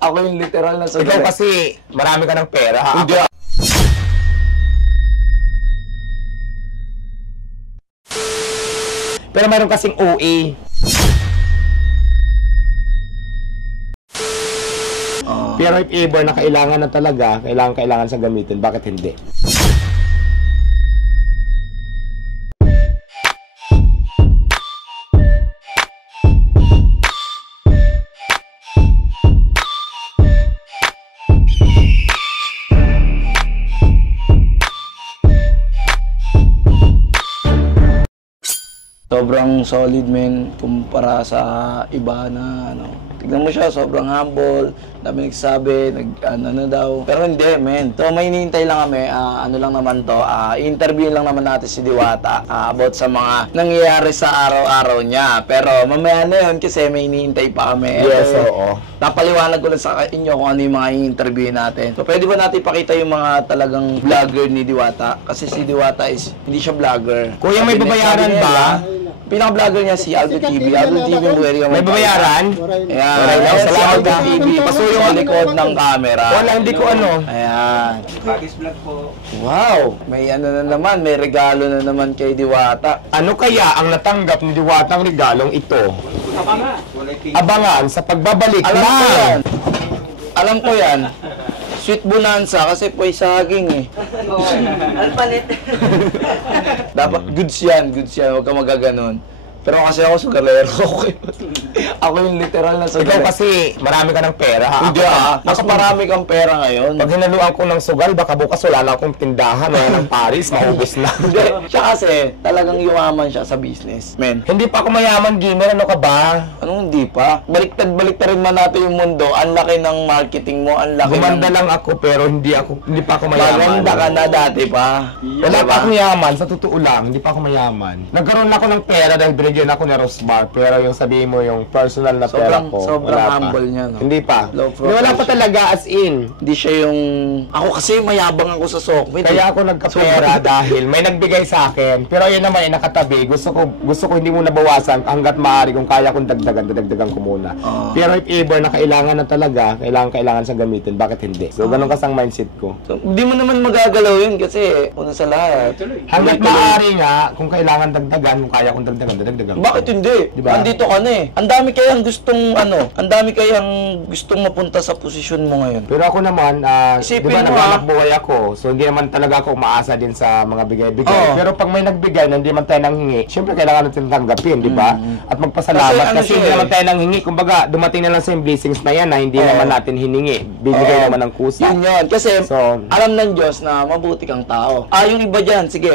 Ako yung literal na sagot. Ikaw kasi marami ka ng pera. Ha? Hindi. Pero mayroon kasing OA. Pero if ever na kailangan na talaga, kailangan sa gamitin, bakit hindi? Sobrang solid, men, kumpara sa iba na ano. Tignan mo siya, sobrang humble, dami nagsasabi, ano na daw. Pero hindi, men. So may hinihintay lang kami, ano lang naman to, i-interview lang naman natin si Diwata about sa mga nangyayari sa araw-araw niya. Pero mamaya na yun kasi may hinihintay pa kami. Yes, oo. Napaliwanag ko lang sa inyo kung ano yung mga i-interview natin. So pwede ba natin pakita yung mga talagang vlogger ni Diwata? Kasi si Diwata is, hindi siya vlogger. Kuya, may babayaran ba? Pinaka-vlogger niya si Aldo TV. Aldo TV Bueri. May babayaran? Ayan. Salamat sa TV. Pasuyo ang likod ng camera. Wala, hindi ko ano. Ayan. Bagis vlog po. Wow! May ano na naman, may regalo na naman kay Diwata. Ano kaya ang natanggap ni Diwatang regalong ito? Abangan. Abangan sa pagbabalik Alam ko na. yan. Alam ko yan. Sweet bonanza kasi po saging eh. Alpalit. Dapat goods yan, huwag ka magaganon. Pero kasi ako sugarero. Ako yung literal na Ikaw sugarero. kasi marami ka ng pera. Ha? Hindi mas marami kang pera ngayon. Pag hinaluan ko ng sugal, baka bukas wala na akong tindahan. Wala ng Paris, maubos na. Hindi, siya kasi talagang yumaman siya sa business. Men, Hindi pa ako mayaman, gamer. Ano ka ba? anong hindi pa? Baliktad rin man natin yung mundo. Ang laki ng marketing mo, ang laki Gumanda ng... lang ako, pero hindi pa ako mayaman. Maganda ka na dati pa. Wala pa akong yaman, sa totoo lang, hindi pa ako mayaman. Nagkaroon ako ng pera dahil binigyan ako ni Rosmar, pero yung sabihin mo yung personal na pera ko, Sobrang wala pa. humble niya, no? Hindi pa. Low Hindi, wala pa talaga, as in. Hindi siya yung... Ako kasi mayabang ako sa Sokmed. Kaya ako nagkapera dahil may nagbigay sa akin. Pero yun naman, nakatabi. Gusto ko hindi mo nabawasan hanggat maaari. Kung kaya kong dagdagan ko muna. Pero if ever na kailangan na talaga, kailangan sa gamitin, bakit hindi? So, ganun kasang mindset ko. So, hindi mo naman magagalaw yun kasi una sa lahat. Hanggat maaari nga, kung kailangan dagdagan, kung kaya kong dagdagan ko. Bakit hindi? Diba? Nandito ka na eh. Ang dami kayang gustong mapunta sa posisyon mo ngayon. Pero ako naman, di Isipin ba mo, naghanap buhay ako, so hindi naman talaga ako umaasa din sa mga bigay-bigay. Oo. Pero pag may nagbigay na hindi man tayo nanghingi, syempre kailangan natin tanggapin, di ba? At magpasalamat Kasi ano kasi siya hindi eh. naman tayo nanghingi. Kumbaga, dumating na lang sa yung blessings na yan na hindi Oo. naman natin hiningi. Bibigay Oo. naman ng kusa. Yun. Kasi So, alam ng Diyos na mabuti kang tao. Yung iba dyan, sige,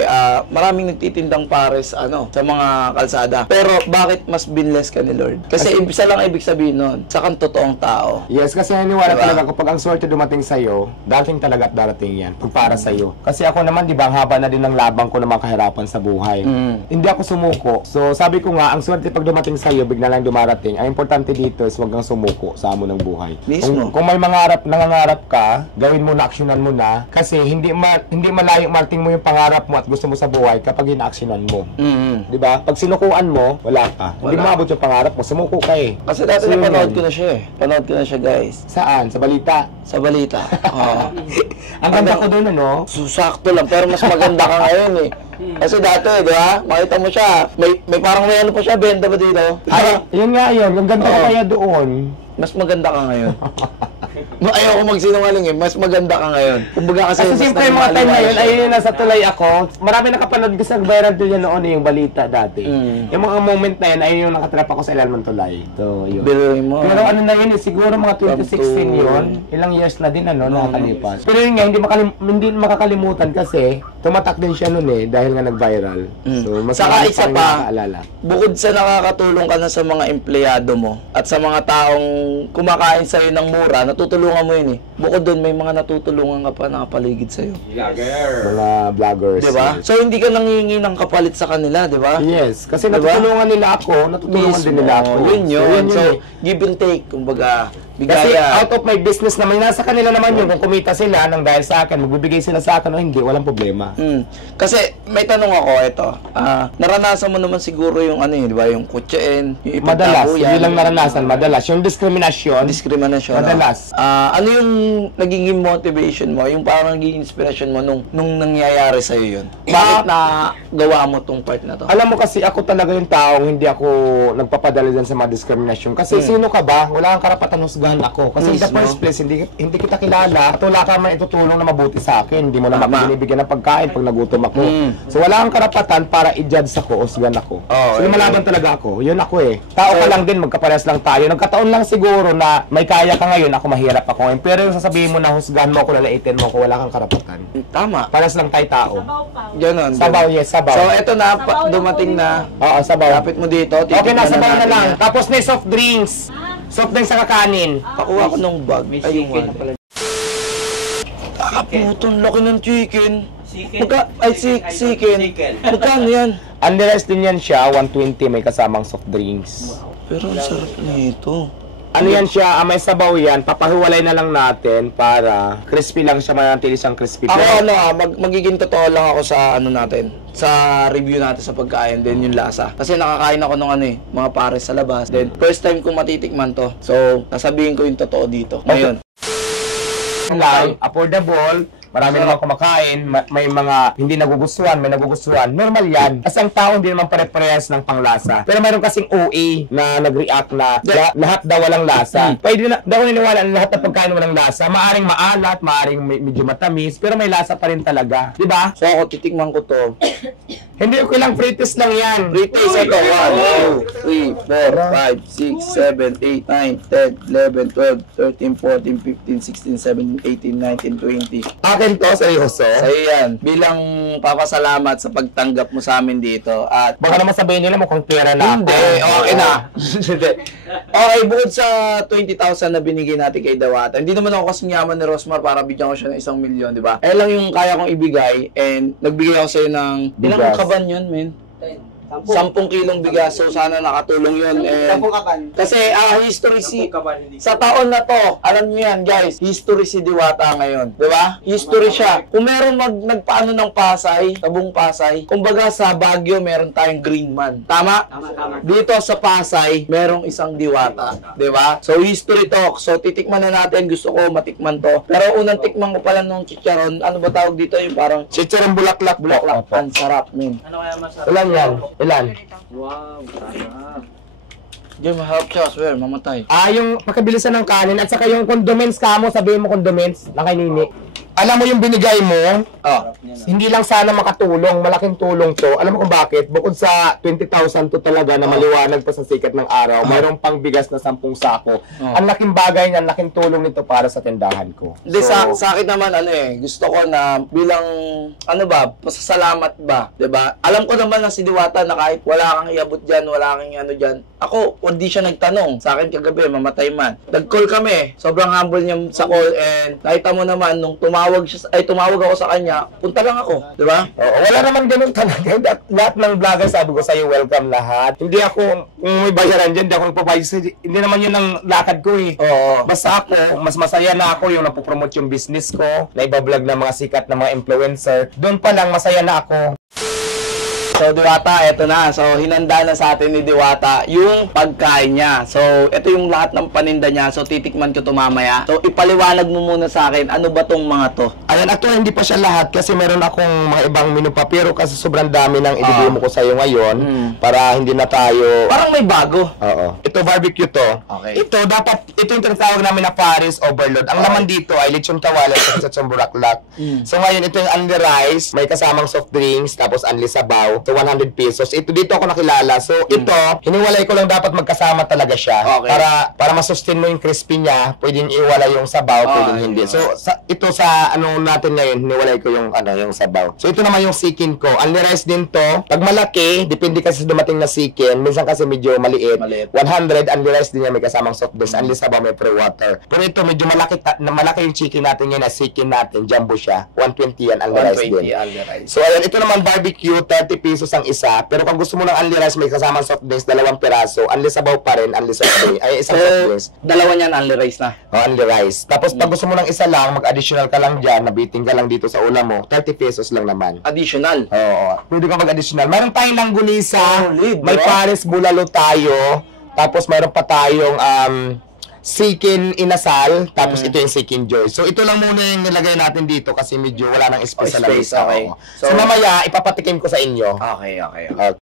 maraming nagtitindang pares sa mga kalsada. Pero bakit mas binless ka ni Lord? Kasi isa lang ibig sabihin nun, sa kang totoong tao. yes, kasi naniwala Diba? talaga kapag ang swerte dumating sa'yo, dating talaga at darating yan. Pag para sa'yo. Kasi ako naman, di ba, ang haba na din ng labang ko ng mga kahirapan sa buhay. Hindi ako sumuko. So, sabi ko nga, ang swerte pag dumating sa'yo, bigla lang dumarating. Ang importante dito is wag kang sumuko sa amo ng buhay. Mismo. Kung may nangangarap ka, gawin mo na, aksyonan mo na. Kasi hindi malayo marating mo yung pangarap mo at gusto mo sa buhay kapag ina-aksyonan mo. Di ba? Pag sinukuan mo, wala ka. Hindi Wala. maabot yung pangarap mo, sumuko ka eh. Kasi dati So, yun napanood yan. ko na siya eh. Panood ko na siya, guys. Saan? Sa balita. Sa balita. Oo. Ang ganda ko doon, ano? Susakto lang, pero mas maganda ka ngayon eh. Kasi dati, di ba? Makita mo siya. May parang may ano pa siya, benta ba dito? Ay, yun nga yun. Ang ganda ko Oo. kaya doon. Mas maganda ka ngayon. Ayoko magsinungaling eh. Mas maganda ka ngayon. Kumbaga kasi Kasi mas siyempre yung mga time na yun, siya. ayun yung nasa tulay ako. Marami nakapanood ko sa viral din yan noon yung balita dati. Yung mga moment na yun, ayun yung nakatrap ako sa ilalim ng tulay. So, yun. Biruin mo. Pero ano na yun, siguro mga 2016 yun. Ilang years na din, ano, nakakalipas. Pero yun nga, hindi makakalimutan kasi tumatak din siya noon eh, dahil nga nag-viral. So, mas Saka marami isa rin pa, nakakaalala. bukod sa nakakatulong ka na sa mga empleyado mo at sa mga taong kumakain sa'yo ng mura, natutulungan mo yun eh. Bukod doon, may mga natutulungan ka pa nakapaligid sa'yo. Mga vloggers. Diba? So, hindi ka nangingi ng kapalit sa kanila, diba? Yes, kasi Diba? natutulungan nila ako, natutulungan din nila ako. Yun yun. So, So, eh. give and take. Kumbaga, Kasi Bigaya. out of my business naman, nasa kanila naman yun. Kung kumita sila nang dahil sa akin, magbibigay sila sa akin o hindi, walang problema. Kasi may tanong ako, ito. Naranasan mo naman siguro yung ano yun, di ba? Yung kutsain, yung Madalas, ipagtabuyan. hindi lang naranasan, madalas. Yung diskriminasyon, Diskriminasyon. madalas. Ano yung nagiging motivation mo, yung parang naging inspiration mo nung nangyayari sa'yo yun? Bakit na gawa mo tong part na to? Alam mo kasi ako talaga yung taong hindi ako nagpapadala dyan sa mga diskriminasyon. Kasi sino ka ba? Wala kang karapatan husgahan ako. Kasi in the Mismo. first place, hindi kita kilala. At wala ka man itutulong na mabuti sa akin. Hindi mo naman Tama. binibigyan ng pagkain pag nagutom ako. So wala kang karapatan para i-judge ako o husgahan ako. Oo, So lumalaban talaga ako. Yun ako eh. Tao ka lang din, magkaparehas lang tayo. Nagkataon lang siguro na may kaya ka ngayon, ako mahirap ako ngayon. Pero yung sasabihin mo na husgahan mo ako, lalaitin mo ako, wala kang karapatan. Tama. Parehas lang tayo tao. Ganon. Sabaw, yes, sabaw. So, eto na, dumating na. Oo, sabaw. Lapit mo dito. Okay na, titignan sabaw na natin lang. yan. Tapos may soft drinks. Soft drinks sa kakanin. Pakuha ko nung bag. May Ay, yung chicken na wallet. pala. Putong laki ng chicken. Chicken? Chicken. Chicken. Magkano yan? Unless din yan siya, 120 may kasamang soft drinks. Pero ang sarap nito. Ano yan siya, may sabaw yan, papahiwalay na lang natin para crispy lang siya, manatili siyang crispy. Ako Pero, magiging totoo lang ako sa ano natin, sa review natin sa pagkain, then yung lasa. Kasi nakakain ako ng ano eh, mga pares sa labas. Then first time kong matitikman to. So, sasabihin ko yung totoo dito. Ngayon. lang, affordable, marami naman kumakain, may mga hindi nagugustuhan, may nagugustuhan. Normal yan. Kasi ang tao hindi naman pare-parehas ng panglasa. Pero mayroon kasing OA na nag-react na lahat daw walang lasa. Pwede na daw niniwala na lahat ng pagkain walang lasa. Maaring maalat, maaring medyo matamis, pero may lasa pa rin talaga. Di ba? So ako titikman ko to. Hindi ko lang free taste lang yan. Free taste ito. 1, 2, 3, 4, 5, 6, 7, 8, 9, 10, 11, 12, 13, 14, 15, 16, 17, 18, 19, 20. Akin to, seryoso. Sa'yo yan. Bilang papasalamat sa pagtanggap mo sa amin dito. At Baka naman sabihin nila mukhang pera na ako. hindi, okay na. Okay, bukod sa 20,000 na binigay natin kay Dawata, hindi naman ako kasing yaman ni Rosmar para bigyan ko siya ng 1 milyon, di ba? Eh lang yung kaya kong ibigay and nagbigay ako sa'yo ng ilang Bigas. kaban yun, men? 10 kilong bigas, so sana nakatulong yun. And, kasi history sa taon na to, alam niyo yan guys, history si Diwata ngayon, di ba? History siya. Kung meron nagpaano ng Pasay, tabong Pasay, kumbaga sa Baguio meron tayong Green Man. Tama? Tama. Dito sa Pasay, merong isang Diwata, di ba? So history talk. So titikman na natin, gusto ko matikman to. Pero unang tikman ko pala nung chicharon, ano ba tawag dito? Yung parang Chicharon bulaklak. bulaklak. Ang sarap, min. Ano kaya masarap? Ilan yan? Ilan? Wow, sarap. Diyan, maharap siya, swear, mamatay. Yung pagkabilisan ng kanin at saka yung condiments ka mo, sabihin mo condiments na kay Nini. Alam mo yung binigay mo, hindi lang sana makatulong, malaking tulong to. Alam mo kung bakit? Bukod sa 20,000 to talaga na maliwanag pa sa sikat ng araw, mayroong pangbigas na 10 sako. Ang laking bagay niyan, laking tulong nito para sa tindahan ko. Hindi, sa akin naman, gusto ko na bilang, pasasalamat ba, di ba? Alam ko naman na si Diwata na kahit wala kang iabot dyan, wala kang ano dyan, ako, hindi siya nagtanong. Sa akin kagabi, mamatay man. Nag-call kami, sobrang humble niya sa call, and nakita mo naman, nung tumawag ako sa kanya, punta lang ako, di ba? Oo, wala naman ganun talaga. Lahat ng vlogger sabi ko sa'yo, welcome lahat. Hindi ako, kung may bayaran dyan, hindi ako nagpabayad sa'yo. Hindi naman yun ang lakad ko eh. Oo. Basta ako, mas masaya na ako yung napopromote yung business ko, na ibablog ng mga sikat na mga influencer. Doon pa lang, masaya na ako. So, Diwata, eto na. So, hinanda na sa atin ni Diwata yung pagkain niya. So, ito yung lahat ng paninda niya. So, titikman ko to mamaya. So, ipaliwanag mo muna sa akin, ano ba tong mga to? Ayan, actually hindi pa siya lahat kasi meron akong mga ibang menu pa. Pero kasi sobrang dami ng i-demo ko sa'yo ngayon para hindi na tayo... Parang may bago. Oo. Ito barbecue to. Okay. Ito yung tinatawag namin na Paris Overload. Ang laman dito ay lechon kawali at sa bulaklak. So ngayon ito yung only rice, may kasamang soft drinks, tapos only sabaw. So 100 pesos. Ito dito ako nakilala. So ito, hiniwalay ko lang dapat magkasama talaga siya. Okay. Para ma-sustain mo yung crispy niya, pwedeng iwalay yung sabaw, pwedeng hindi. So ito sa ano natin ngayon, hiniwalay ko yung yung sabaw. So ito naman yung sikin ko. Only rice din to. Pag malaki, depende kasi sa dumating na sikin. Minsan kasi medyo maliit. 100 only rice din yan, may kasamang soft drinks. Only sabaw, may pre water. Pero ito medyo malaki yung chicken natin ngayon, na sikin natin, jumbo siya. 120 yan, only rice din. Alga rice. So ayan, ito naman barbecue, 30 pesos pesos ang isa. Pero kung gusto mo ng unli rice, may kasamang soft drinks, 2 piraso. Unli sabaw pa rin, unli soft drink. Ay, isang soft drinks. Dalawa niyan, only rice na. Unli rice. Tapos pag gusto mo ng isa lang, mag-additional ka lang dyan, nabiting ka lang dito sa ulam mo, 30 pesos lang naman. Additional. Oo, pwede ka mag-additional. Mayroon tayong langgunisa, Solid, may diba? pares bulalo tayo, tapos mayroon pa tayong sikin inasal, tapos ito yung sikin joy. So ito lang muna yung nilagay natin dito kasi medyo wala nang space sa space, lamesa. okay. Oo. So mamaya, ipapatikim ko sa inyo. Okay. Okay.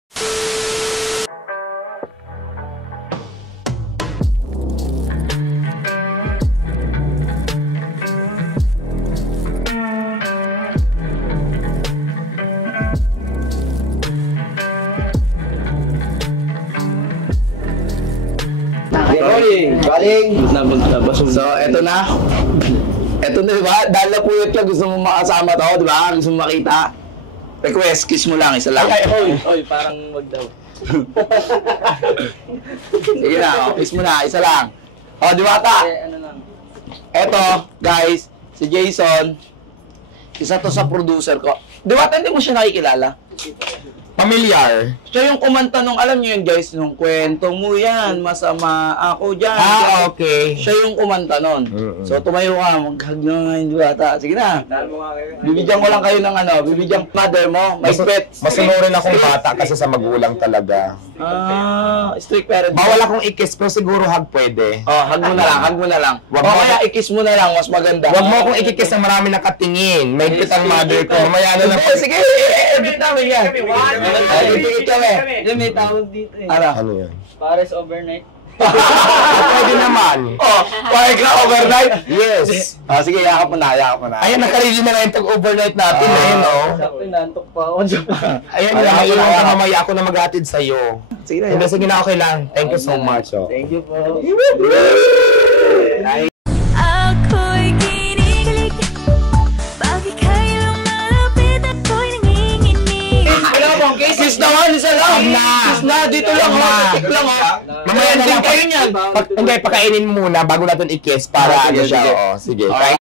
Galing. So, eto na. Eto na, diba? Dahil napuyot ka, gusto mo makasama to, diba? Gusto mo makita. Request, kiss mo lang, isa lang. Oy, parang wag daw. Sige na, kiss mo na, isa lang. O, di ba ta? Ano lang. Eto, guys, si Jason, isa to sa producer ko. Di ba hindi mo siya nakikilala? Familiar. Siya yung kumanta nung, alam niyo yun guys, nung kwento mo yan, masama ako dyan. Okay. Siya yung kumanta nun. So tumayo ka, mag-hug na nga yung diwata. Sige na. Dahil mo nga kayo. Bibigyan ko lang kayo ng ano, bibigyan mother mo, may pets. Masunurin akong bata kasi sa magulang talaga. Strict parent. Bawal akong i-kiss pero siguro hug pwede. Oh, hug mo na lang, hug mo na lang. Wag O mo- kaya i-kiss mo na lang, mas maganda. Huwag mo akong i-kiss na marami nakatingin. May ang mother ko. Mamaya na lang. Sige, edit namin yan. Edit kami. Yan, may tawag dito eh. Ano? Ano yan? Pares overnight. Pwede naman. Oh, pahig ka overnight? Yes. Sige, yakap mo na, yakap mo na. Ayan, nakaready na lang itong overnight natin. Ayun, oh. Sakto, nantok pa ako. Ayan, Ay, maiwan ay, ka ay. mamaya. Ako na mag-hatid sa'yo. Sige Hindi, sige na, okay lang. Thank you so much. Oh. Thank you po. Ako'y kinikilig. Bakit kayo malapit ako'y nanginginig? Wala bang kiss naman, isa lang. Kiss na, dito lang, tik lang, ha. Mamaya na lang. kayo niyan. Hindi, pakainin mo muna bago natin i-kiss para Ah, sige, ano siya. sige. Oo, sige. Okay.